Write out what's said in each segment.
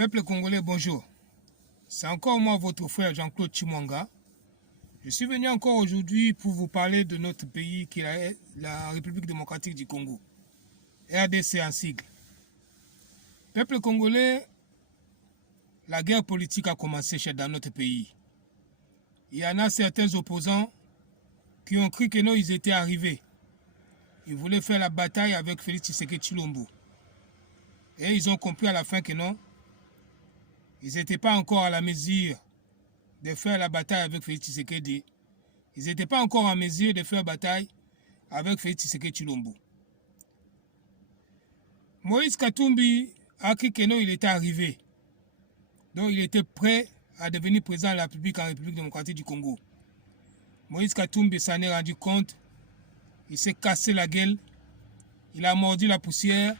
Peuple congolais, bonjour. C'est encore moi, votre frère Jean-Claude Chimwanga. Je suis venu encore aujourd'hui pour vous parler de notre pays qui est la République démocratique du Congo. RDC en sigle. Peuple congolais, la guerre politique a commencé dans notre pays. Il y en a certains opposants qui ont cru que non, ils étaient arrivés. Ils voulaient faire la bataille avec Félix Tshisekedi Tshilombo. Et ils ont compris à la fin que non, ils n'étaient pas encore à la mesure de faire la bataille avec Félix Tshisekedi. Ils n'étaient pas encore en mesure de faire la bataille avec Félix Tshisekedi Tshilombo. Moïse Katumbi a cru que non, il était arrivé. Donc il était prêt à devenir président de la République en République démocratique du Congo. Moïse Katumbi s'en est rendu compte. Il s'est cassé la gueule. Il a mordu la poussière.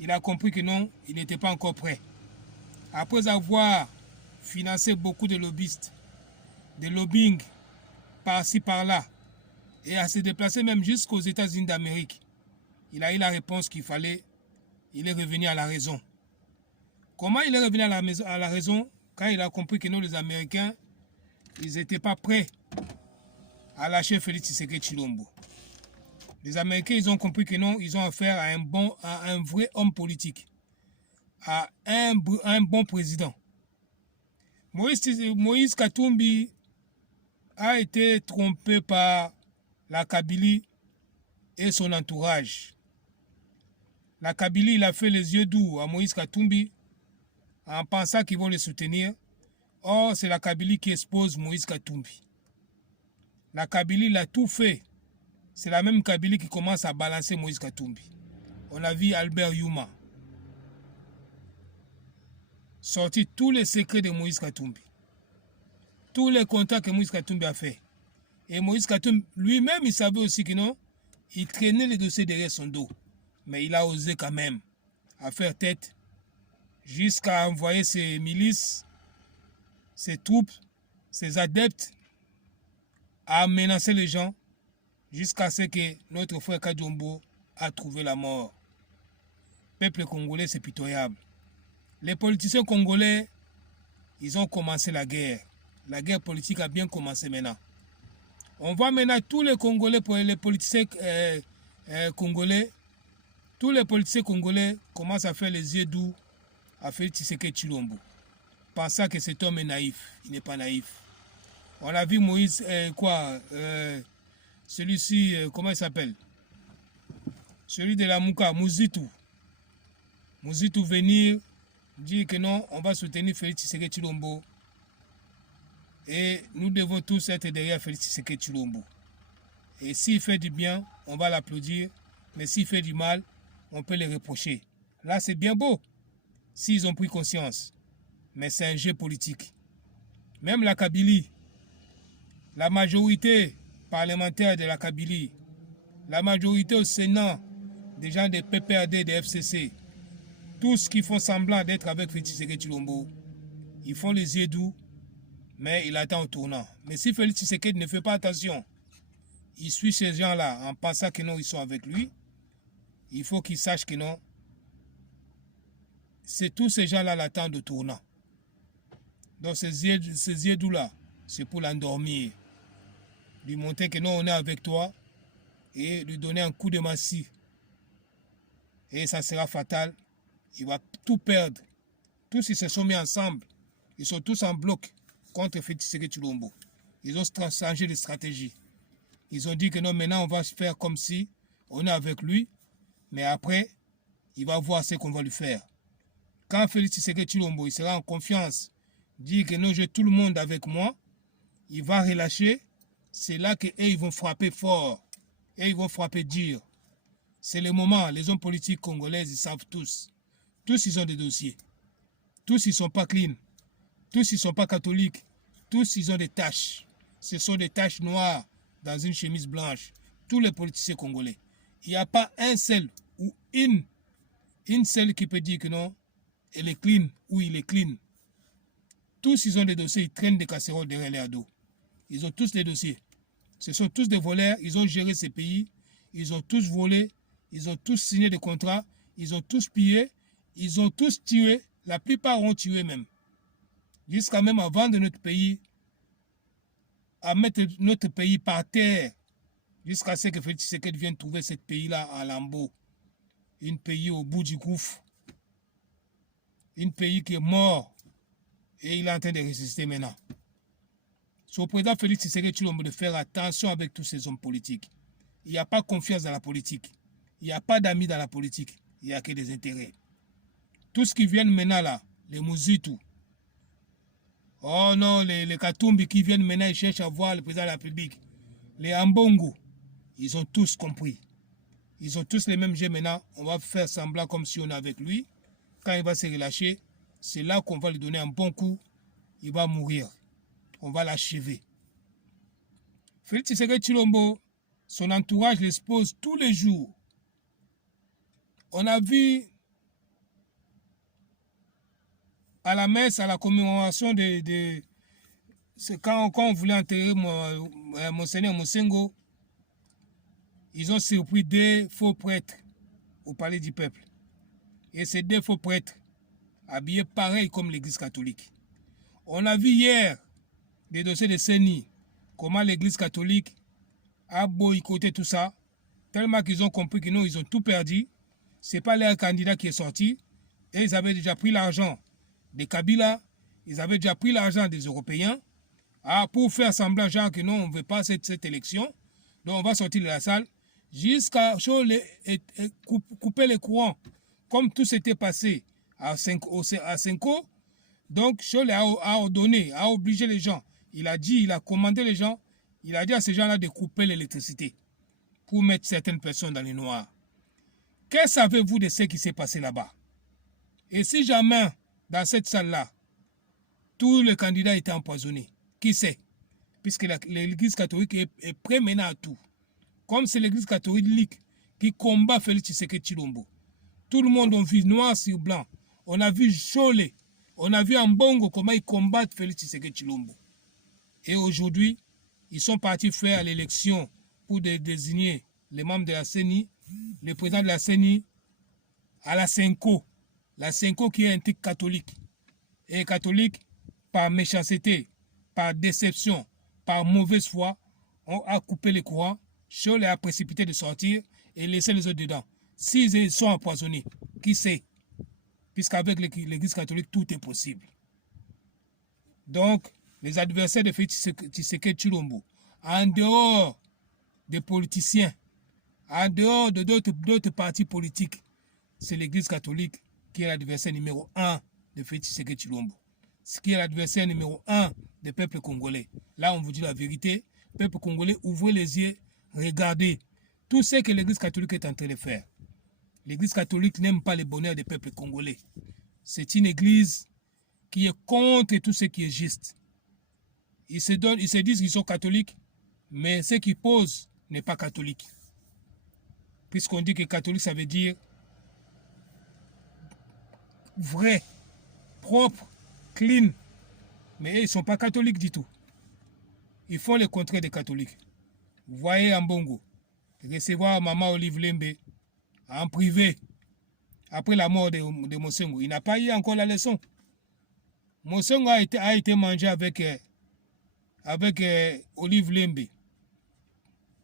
Il a compris que non, il n'était pas encore prêt. Après avoir financé beaucoup de lobbyistes, de lobbying par-ci par-là, et à se déplacer même jusqu'aux États-Unis d'Amérique, il a eu la réponse qu'il fallait. Il est revenu à la raison. Comment il est revenu à la raison? Quand il a compris que nous, les Américains, ils n'étaient pas prêts à lâcher Félix Tshisekedi Tshilombo. Les Américains, ils ont compris que non, ils ont affaire à un vrai homme politique, à un bon président. Moïse Katumbi a été trompé par la Kabylie et son entourage. La Kabylie, il a fait les yeux doux à Moïse Katumbi en pensant qu'ils vont le soutenir. Or, c'est la Kabylie qui expose Moïse Katumbi. La Kabylie, il a tout fait. C'est la même Kabylie qui commence à balancer Moïse Katumbi. On a vu Albert Yuma sortir tous les secrets de Moïse Katumbi. Tous les contacts que Moïse Katumbi a fait. Et Moïse Katumbi lui-même, il savait aussi que non, il traînait les dossiers derrière son dos. Mais il a osé quand même à faire tête jusqu'à envoyer ses milices, ses troupes, ses adeptes à menacer les gens jusqu'à ce que notre frère Kadjombo a trouvé la mort. Peuple congolais, c'est pitoyable. Les politiciens congolais, ils ont commencé la guerre. La guerre politique a bien commencé maintenant. On voit maintenant tous les Congolais, pour les politiciens congolais, tous les politiciens congolais commencent à faire les yeux doux à Félix Tshisekedi Tshilombo, pensant que cet homme est naïf. Il n'est pas naïf. On a vu Moïse, celui-ci, comment il s'appelle? Celui de la Mouka, Mouzitou. Mouzitou venir dire que non, on va soutenir Félix Tshisekedi Tshilombo. Et nous devons tous être derrière Félix Tshisekedi Tshilombo. Et s'il fait du bien, on va l'applaudir. Mais s'il fait du mal, on peut le reprocher. Là, c'est bien beau, s'ils ont pris conscience. Mais c'est un jeu politique. Même la Kabylie, la majorité parlementaire de la Kabylie, la majorité au Sénat, des gens des PPRD, des FCC, tous qui font semblant d'être avec Félix Tshisekedi Tshilombo, ils font les yeux doux, mais il attend au tournant. Mais si Félix Tshisekedi ne fait pas attention, il suit ces gens-là en pensant que non, ils sont avec lui, il faut qu'il sache que non, c'est tous ces gens-là l'attendent au tournant. Donc ces yeux doux-là, c'est pour l'endormir. Lui montrer que non, on est avec toi et lui donner un coup de massif. Et ça sera fatal. Il va tout perdre. Tous ils se sont mis ensemble. Ils sont tous en bloc contre Félix Tshisekedi Tshilombo. Ils ont changé de stratégie. Ils ont dit que non, maintenant on va se faire comme si on est avec lui. Mais après, il va voir ce qu'on va lui faire. Quand Félix Tshisekedi Tshilombo il sera en confiance, dit que non, j'ai tout le monde avec moi, il va relâcher. C'est là qu'eux, ils vont frapper fort. Et ils vont frapper dur. C'est le moment. Les hommes politiques congolais, ils savent tous. Tous, ils ont des dossiers. Tous, ils ne sont pas clean. Tous, ils ne sont pas catholiques. Tous, ils ont des taches. Ce sont des taches noires dans une chemise blanche. Tous les politiciens congolais. Il n'y a pas un seul ou une seule qui peut dire que non, elle est clean ou il est clean. Tous, ils ont des dossiers. Ils traînent des casseroles derrière les dos. Ils ont tous des dossiers. Ce sont tous des voleurs. Ils ont géré ces pays. Ils ont tous volé. Ils ont tous signé des contrats. Ils ont tous pillé. Ils ont tous tué. La plupart ont tué même. Jusqu'à même avant de notre pays, à mettre notre pays par terre, jusqu'à ce que Félix Tshisekedi vienne trouver ce pays-là à Lambeau. Un pays au bout du gouffre. Un pays qui est mort. Et il est en train de résister maintenant. C'est au président Félix Tshisekedi Tshilombo de faire attention avec tous ces hommes politiques. Il n'y a pas confiance dans la politique. Il n'y a pas d'amis dans la politique. Il n'y a que des intérêts. Tout ce qui viennent maintenant là, les Mouzitou, oh non, les Katumbi qui viennent maintenant, ils cherchent à voir le président de la République. Les Ambongo, ils ont tous compris. Ils ont tous les mêmes jeux maintenant. On va faire semblant comme si on est avec lui. Quand il va se relâcher, c'est là qu'on va lui donner un bon coup. Il va mourir. On va l'achever. Félix Tshisekedi Tshilombo, son entourage l'expose tous les jours. On a vu à la messe, à la commémoration c'est quand on voulait enterrer Monseigneur Mosengo, ils ont surpris deux faux prêtres au palais du peuple. Et ces deux faux prêtres, habillés pareil comme l'église catholique. On a vu hier des dossiers de CENI, comment l'église catholique a boycotté tout ça, tellement qu'ils ont compris que non, ils ont tout perdu. Ce n'est pas leur candidat qui est sorti. Et ils avaient déjà pris l'argent des Kabila, ils avaient déjà pris l'argent des Européens pour faire semblant genre que non, on ne veut pas cette élection. Donc on va sortir de la salle jusqu'à couper les courants. Comme tout s'était passé à Senko, donc Cholet a ordonné, a obligé les gens. Il a dit, il a commandé les gens, il a dit à ces gens-là de couper l'électricité pour mettre certaines personnes dans les noirs. Que savez-vous de ce qui s'est passé là-bas? Et si jamais, dans cette salle-là, tous les candidats étaient empoisonnés, qui sait? Puisque l'église catholique est prête maintenant à tout. Comme c'est l'église catholique qui combat Félix Tshisekedi Tshilombo. Tout le monde a vu noir sur blanc. On a vu Cholet, on a vu Ambongo comment ils combattent Félix Tshisekedi Tshilombo. Et aujourd'hui, ils sont partis faire l'élection pour désigner les membres de la CENI, le président de la CENI à la Senko. La Senko qui est un truc catholique. Et catholique, par méchanceté, par déception, par mauvaise foi, on a coupé les courants. Cholet a précipité de sortir et laisser les autres dedans. S'ils sont empoisonnés, qui sait? Puisqu'avec l'église catholique, tout est possible. Donc, les adversaires de Félix Tshisekedi Tshilombo, en dehors des politiciens, en dehors de d'autres partis politiques, c'est l'église catholique qui est l'adversaire numéro 1 de Félix Tshisekedi Tshilombo. Ce qui est l'adversaire numéro 1 des peuples congolais. Là, on vous dit la vérité. Peuple congolais, ouvrez les yeux, regardez tout ce que l'église catholique est en train de faire. L'église catholique n'aime pas le bonheur des peuples congolais. C'est une église qui est contre tout ce qui est juste. Ils se disent qu'ils sont catholiques, mais ce qu'ils posent n'est pas catholique. Puisqu'on dit que catholique, ça veut dire vrai, propre, clean. Mais ils ne sont pas catholiques du tout. Ils font le contraire des catholiques. Vous voyez Ambongo recevoir Maman Olive Lembe en privé après la mort de Mosengo. Il n'a pas eu encore la leçon. Mosengo a été mangé avec Olive Lembe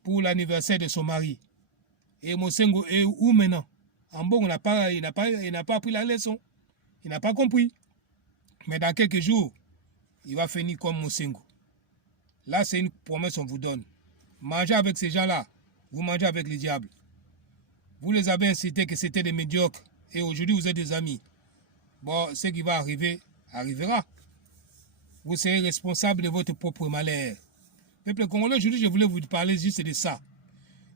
pour l'anniversaire de son mari. Et Mosengo est où maintenant? Ambongo il n'a pas pris la leçon. Il n'a pas compris. Mais dans quelques jours, il va finir comme Mosengo. Là, c'est une promesse qu'on vous donne. Mangez avec ces gens-là, vous mangez avec les diables. Vous les avez incités que c'était des médiocres. Et aujourd'hui, vous êtes des amis. Bon, ce qui va arriver, arrivera. Vous serez responsable de votre propre malheur. Peuple congolais, aujourd'hui, je voulais vous parler juste de ça.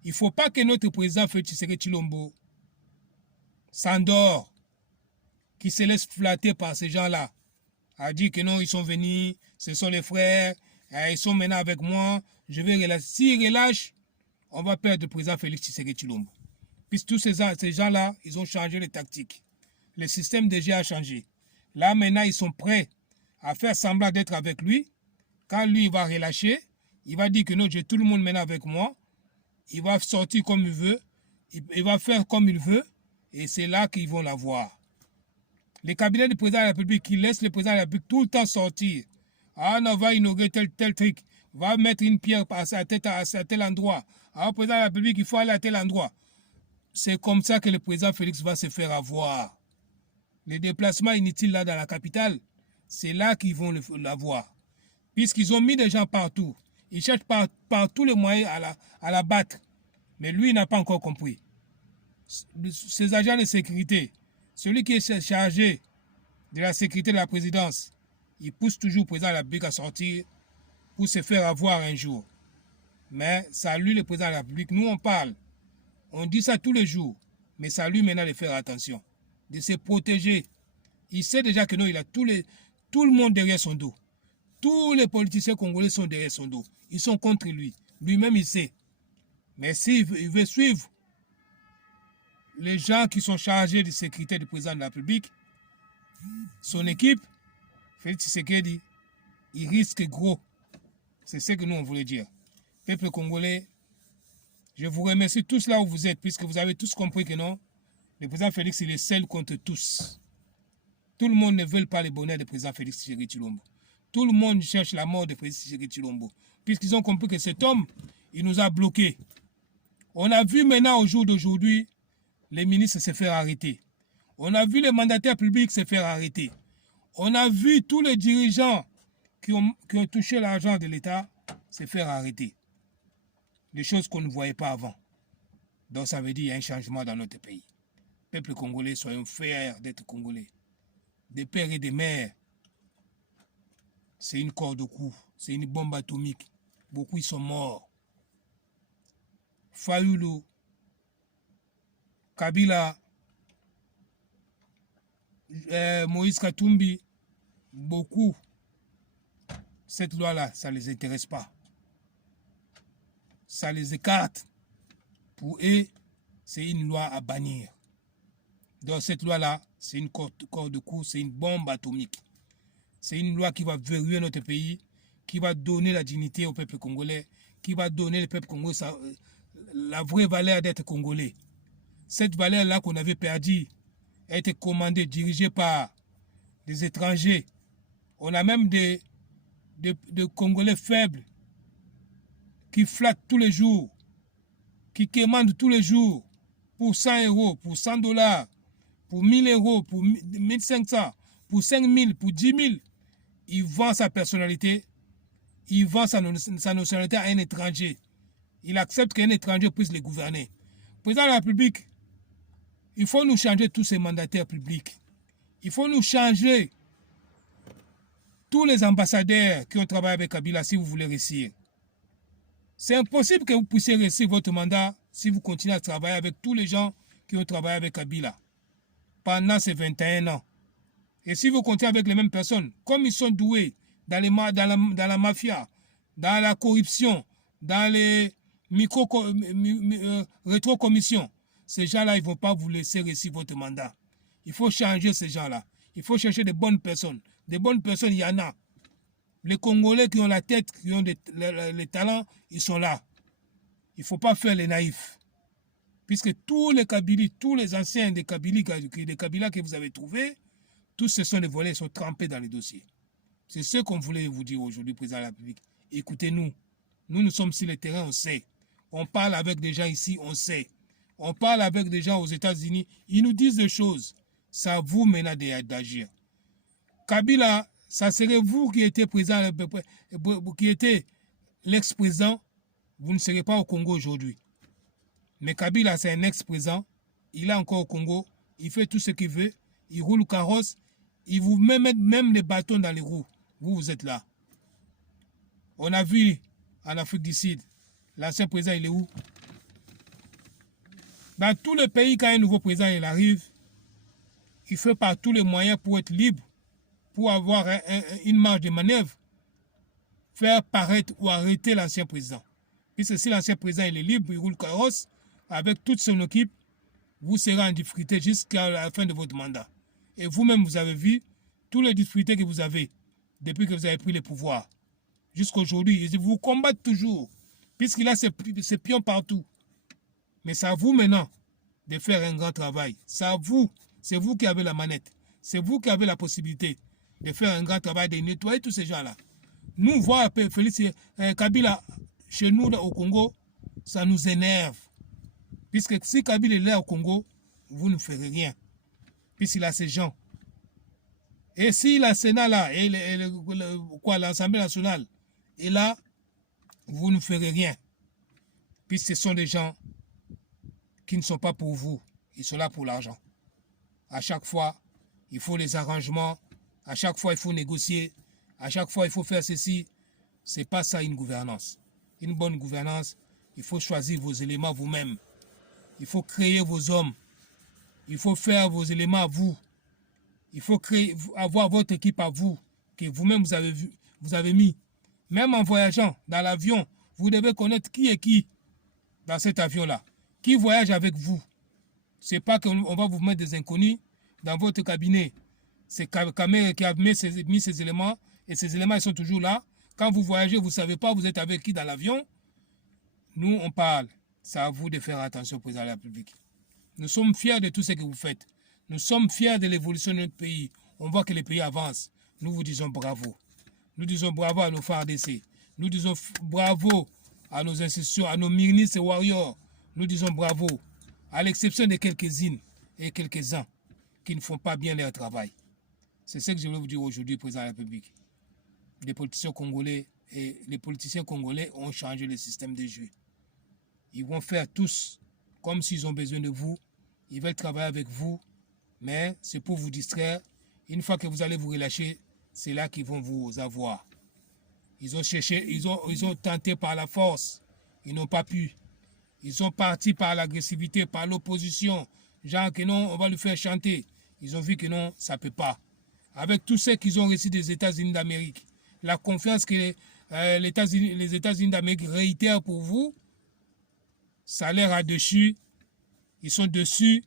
Il ne faut pas que notre président Félix Tshisekedi Tshilombo s'endort, qui se laisse flatter par ces gens-là, a dit que non, ils sont venus, ce sont les frères, ils sont maintenant avec moi, je vais relâcher. S'ils relâchent, on va perdre le président Félix Tshisekedi Tshilombo. Puisque tous ces gens-là, ils ont changé les tactiques. Le système déjà a changé. Là, maintenant, ils sont prêts à faire semblant d'être avec lui. Quand lui, il va relâcher, il va dire que non, j'ai tout le monde maintenant avec moi. Il va sortir comme il veut. Il va faire comme il veut. Et c'est là qu'ils vont l'avoir. Les cabinets du président de la République qui laissent le président de la République tout le temps sortir. Ah, on va inaugurer tel truc. Va mettre une pierre à tel endroit. Ah, le président de la République, il faut aller à tel endroit. C'est comme ça que le président Félix va se faire avoir. Les déplacements inutiles là dans la capitale, c'est là qu'ils vont l'avoir. Puisqu'ils ont mis des gens partout. Ils cherchent par tous les moyens à la battre. Mais lui, il n'a pas encore compris. Ces agents de sécurité, celui qui est chargé de la sécurité de la présidence, il pousse toujours le président de la République à sortir pour se faire avoir un jour. Mais ça lui, le président de la République, nous on parle. On dit ça tous les jours. Mais ça lui maintenant de faire attention, de se protéger. Il sait déjà que non, il a tout le monde derrière son dos. Tous les politiciens congolais sont derrière son dos. Ils sont contre lui. Lui-même, il sait. Mais s'il veut suivre les gens qui sont chargés de sécurité du président de la République, son équipe, Félix Tshisekedi, il risque gros. C'est ce que nous, on voulait dire. Peuple congolais, je vous remercie tous là où vous êtes, puisque vous avez tous compris que non, le président Félix, il est seul contre tous. Tout le monde ne veut pas le bonheur du président Félix Tshisekedi Tshilombo. Tout le monde cherche la mort de Félix Tshisekedi Tshilombo, puisqu'ils ont compris que cet homme, il nous a bloqués. On a vu maintenant, au jour d'aujourd'hui, les ministres se faire arrêter. On a vu les mandataires publics se faire arrêter. On a vu tous les dirigeants qui ont touché l'argent de l'État se faire arrêter. Des choses qu'on ne voyait pas avant. Donc ça veut dire qu'il y a un changement dans notre pays. Peuple congolais, soyons fiers d'être congolais. Des pères et des mères. C'est une corde au cou. C'est une bombe atomique. Beaucoup ils sont morts. Fayoulou, Kabila, Moïse Katumbi, beaucoup. Cette loi-là, ça ne les intéresse pas. Ça les écarte. Pour eux, c'est une loi à bannir. Donc cette loi-là, c'est une corde de cou, c'est une bombe atomique. C'est une loi qui va verrouiller notre pays, qui va donner la dignité au peuple congolais, qui va donner au peuple congolais la vraie valeur d'être congolais. Cette valeur-là qu'on avait perdue a été commandée, dirigée par des étrangers. On a même des Congolais faibles qui flattent tous les jours, qui commandent tous les jours pour 100 euros, pour 100 dollars, pour 1000 euros, pour 1500, pour 5000, pour 10 000. Il vend sa personnalité, il vend sa nationalité à un étranger. Il accepte qu'un étranger puisse les gouverner. Président de la République, il faut nous changer tous ces mandataires publics. Il faut nous changer tous les ambassadeurs qui ont travaillé avec Kabila si vous voulez réussir. C'est impossible que vous puissiez réussir votre mandat si vous continuez à travailler avec tous les gens qui ont travaillé avec Kabila pendant ces 21 ans. Et si vous continuez avec les mêmes personnes, comme ils sont doués dans la mafia, dans la corruption, dans les rétrocommissions, ces gens-là, ils ne vont pas vous laisser réussir votre mandat. Il faut changer ces gens-là. Il faut chercher de bonnes personnes. Des bonnes personnes, il y en a. Les Congolais qui ont la tête, qui ont les talents, ils sont là. Il ne faut pas faire les naïfs. Puisque tous les Kabylis, tous les anciens des Kabylis que vous avez trouvés, tous ce sont des volets, ils sont trempés dans les dossiers. C'est ce qu'on voulait vous dire aujourd'hui, président de la République. Écoutez-nous. Nous sommes sur le terrain, on sait. On parle avec des gens ici, on sait. On parle avec des gens aux États-Unis, ils nous disent des choses. C'est à vous maintenant d'agir. Kabila, ça serait vous qui étiez président, qui étiez l'ex-président, vous ne serez pas au Congo aujourd'hui. Mais Kabila, c'est un ex-président, il est encore au Congo, il fait tout ce qu'il veut, il roule le carrosse, il vous met même les bâtons dans les roues. Vous êtes là. On a vu en Afrique du Sud, l'ancien président, il est où? Dans tous les pays, quand un nouveau président il arrive, il fait par tous les moyens pour être libre, pour avoir une marge de manœuvre, faire paraître ou arrêter l'ancien président. Puisque si l'ancien président il est libre, il roule carrosse, avec toute son équipe, vous serez en difficulté jusqu'à la fin de votre mandat. Et vous-même, vous avez vu tous les difficultés que vous avez depuis que vous avez pris le pouvoir. Jusqu'à aujourd'hui, ils vous combattent toujours, puisqu'il a ses pions partout. Mais c'est à vous maintenant de faire un grand travail. C'est à vous, c'est vous qui avez la manette. C'est vous qui avez la possibilité de faire un grand travail, de nettoyer tous ces gens-là. Nous, voir Félix Kabila chez nous au Congo, ça nous énerve. Puisque si Kabila est là au Congo, vous ne ferez rien. Puisqu'il a ces gens. Et si la Sénat là, et l'Assemblée nationale est là, vous ne ferez rien. Puisque ce sont des gens qui ne sont pas pour vous. Ils sont là pour l'argent. À chaque fois, il faut les arrangements. À chaque fois, il faut négocier. À chaque fois, il faut faire ceci. Ce n'est pas ça une gouvernance. Une bonne gouvernance, il faut choisir vos éléments vous-même. Il faut créer vos hommes. Il faut faire vos éléments à vous. Il faut avoir votre équipe à vous, que vous-même vous avez mis. Même en voyageant dans l'avion, vous devez connaître qui est qui dans cet avion-là. Qui voyage avec vous. Ce n'est pas qu'on va vous mettre des inconnus dans votre cabinet. C'est Kamé qui a mis ces éléments, et ces éléments ils sont toujours là. Quand vous voyagez, vous ne savez pas, vous êtes avec qui dans l'avion. Nous, on parle. C'est à vous de faire attention, président de la République. Nous sommes fiers de tout ce que vous faites. Nous sommes fiers de l'évolution de notre pays. On voit que le pays avance. Nous vous disons bravo. Nous disons bravo à nos FARDC. Nous disons bravo à nos institutions, à nos ministres et warriors. Nous disons bravo, à l'exception de quelques-unes et quelques-uns qui ne font pas bien leur travail. C'est ce que je voulais vous dire aujourd'hui, président de la République. Les politiciens congolais ont changé le système de jeu. Ils vont faire tous comme s'ils ont besoin de vous. Ils veulent travailler avec vous, mais c'est pour vous distraire. Une fois que vous allez vous relâcher, c'est là qu'ils vont vous avoir. Ils ont cherché, ils ont tenté par la force. Ils n'ont pas pu. Ils sont partis par l'agressivité, par l'opposition. Genre que non, on va le faire chanter. Ils ont vu que non, ça ne peut pas. Avec tout ce qu'ils ont reçu des États-Unis d'Amérique, la confiance que les États-Unis d'Amérique réitèrent pour vous, ça leur a dessus. Ils sont dessus.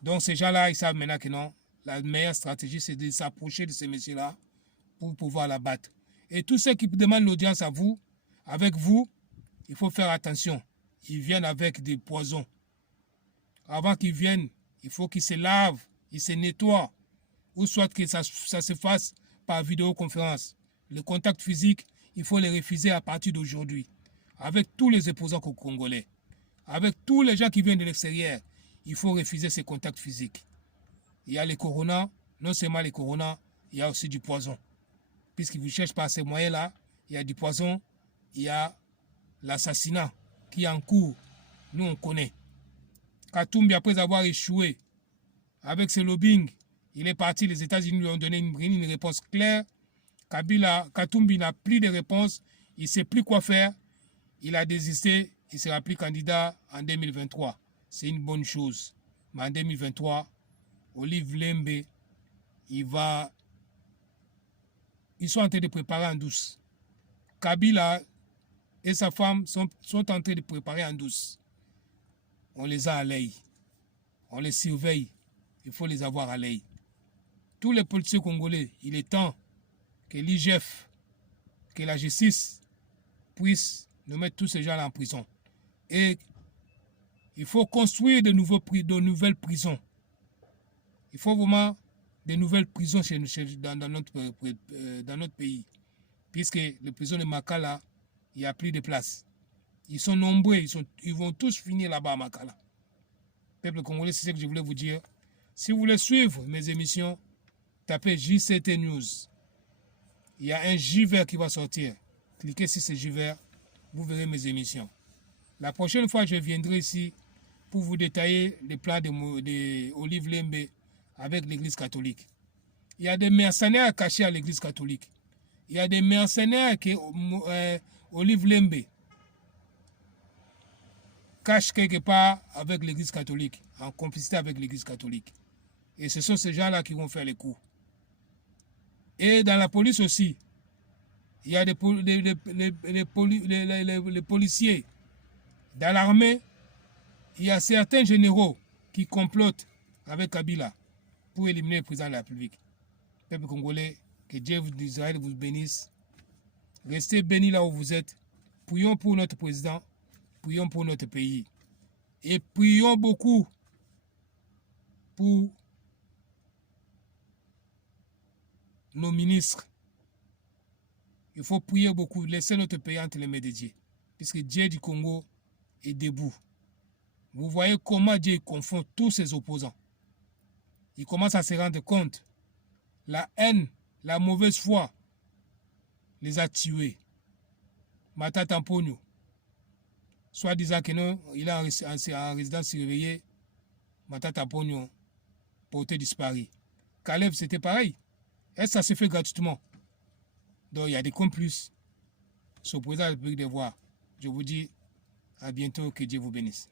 Donc ces gens-là, ils savent maintenant que non, la meilleure stratégie, c'est de s'approcher de ces messieurs-là pour pouvoir la battre. Et tous ceux qui demandent l'audience à vous, avec vous, il faut faire attention. Ils viennent avec des poisons. Avant qu'ils viennent, il faut qu'ils se lavent, ils se nettoient. Ou soit que ça se fasse par vidéoconférence. Le contact physique, il faut les refuser à partir d'aujourd'hui. Avec tous les opposants congolais. Avec tous les gens qui viennent de l'extérieur, il faut refuser ces contacts physiques. Il y a les coronas, non seulement les coronas, il y a aussi du poison. Puisqu'ils vous cherchent par ces moyens-là, il y a du poison, il y a l'assassinat qui est en cours. Nous, on connaît. Katumbi, après avoir échoué avec ce lobbying, il est parti, les États-Unis lui ont donné une réponse claire. Katumbi n'a plus de réponse, il ne sait plus quoi faire. Il a désisté, il sera plus candidat en 2023. C'est une bonne chose. Mais en 2023, Olive Lembe, ils sont en train de préparer en douce. Kabila et sa femme sont en train de préparer en douce. On les a à l'œil. On les surveille. Il faut les avoir à l'œil. Tous les policiers congolais, il est temps que l'IGF, que la justice puisse nous mettre tous ces gens-là en prison. Et il faut construire de nouvelles prisons. Il faut vraiment de nouvelles prisons dans notre pays. Puisque les prisons de Makala, il n'y a plus de place. Ils sont nombreux, ils vont tous finir là-bas à Makala. Peuple congolais, c'est ce que je voulais vous dire. Si vous voulez suivre mes émissions, tapez JCT News. Il y a un J vert qui va sortir. Cliquez sur ce J vert, vous verrez mes émissions. La prochaine fois, je viendrai ici pour vous détailler les plans d'Olive Lembe avec l'Église catholique. Il y a des mercenaires cachés à l'Église catholique. Il y a des mercenaires que Olive Lembe cache quelque part avec l'Église catholique, en complicité avec l'Église catholique. Et ce sont ces gens-là qui vont faire les coups. Et dans la police aussi, il y a les policiers. Dans l'armée, il y a certains généraux qui complotent avec Kabila pour éliminer le président de la République. Peuple congolais, que Dieu d'Israël vous bénisse. Restez bénis là où vous êtes. Prions pour notre président. Prions pour notre pays. Et prions beaucoup pour nos ministres. Il faut prier beaucoup, laisser notre pays entre les mains de Dieu. Puisque Dieu du Congo est debout. Vous voyez comment Dieu confond tous ses opposants. Il commence à se rendre compte. La haine, la mauvaise foi les a tués. Matata Mponyo, soit disant que non, il est en résidence surveillée. Matata Mponyo, porté disparu. Caleb, c'était pareil. Et ça se fait gratuitement. Donc il y a des complices. C'est au président de la République de voir. Je vous dis à bientôt, que Dieu vous bénisse.